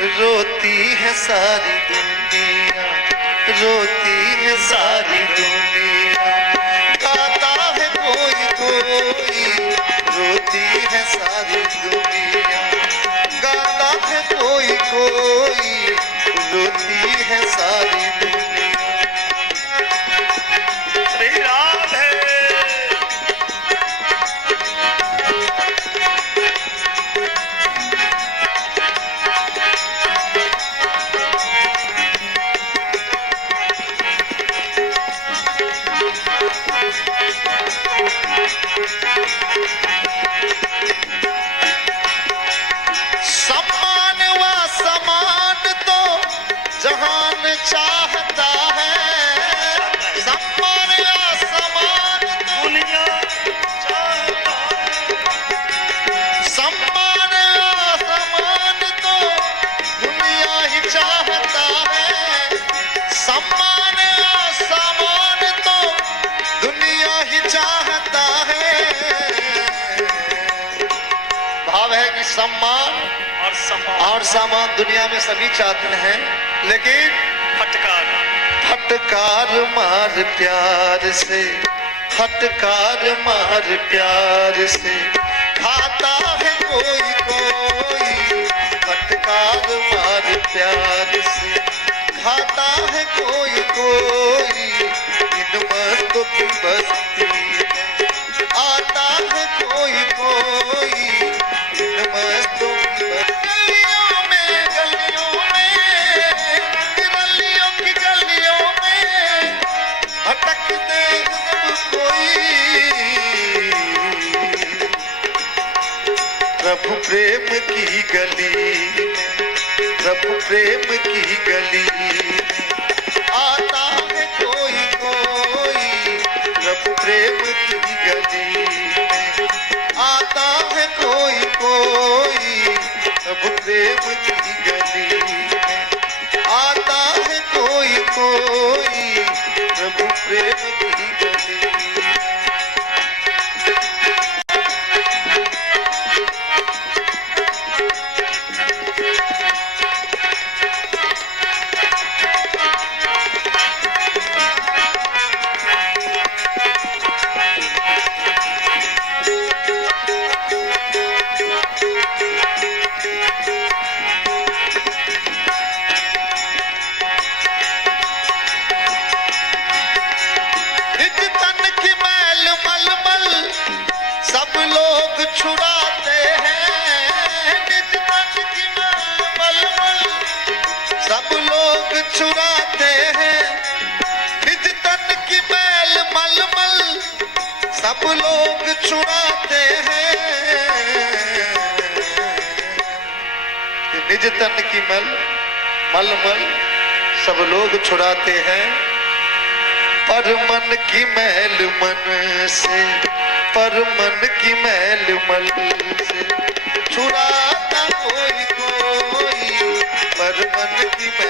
रोती है सारी दुनिया, रोती है सारी दुनिया, गाता है कोई कोई, रोती है सारी दुनिया, गाता है कोई कोई, रोती है सारी दुनिया। श्री राधे। सम्मान व समान तो जहान चाहता है, सम्मान व समान दुनिया चाहता है, सम्मान व समान तो दुनिया ही चाहता है, सम्मान व समान तो दुनिया ही चाहता है। भाव है कि सम्मान और सम्मान और सामान दुनिया में सभी चाहते हैं, लेकिन फटकार फटकार मार प्यार से, फटकार मार प्यार से, खाता है कोई कोई, फटकार मार प्यार से, खाता है कोई कोई, इन मर्दों की बस्ती में आता है कोई कोई, इन मर्दों की गलियों में, गलियों में, गलियों की गलियों में भटकते सब कोई, प्रभु प्रेम की गली में, प्रभु प्रेम की गली में आता है कोई कोई, प्रभु प्रेम की गली में आता है कोई कोई, प्रभु प्रेम की गली में आता है कोई कोई, प्रभु प्रेम की गली में। निज तन की मैल मलमल सब लोग छुड़ाते हैं, निज तन की मैल मलमल सब लोग छुड़ाते हैं, निज तन की मैल मलमल सब लोग छुड़ाते हैं। निज तन की मलमल सब लोग छुड़ाते हैं, पर मन की मैल मन से, पर मन की मैल मल से छुड़ाता कोई कोई, पर मन की मैल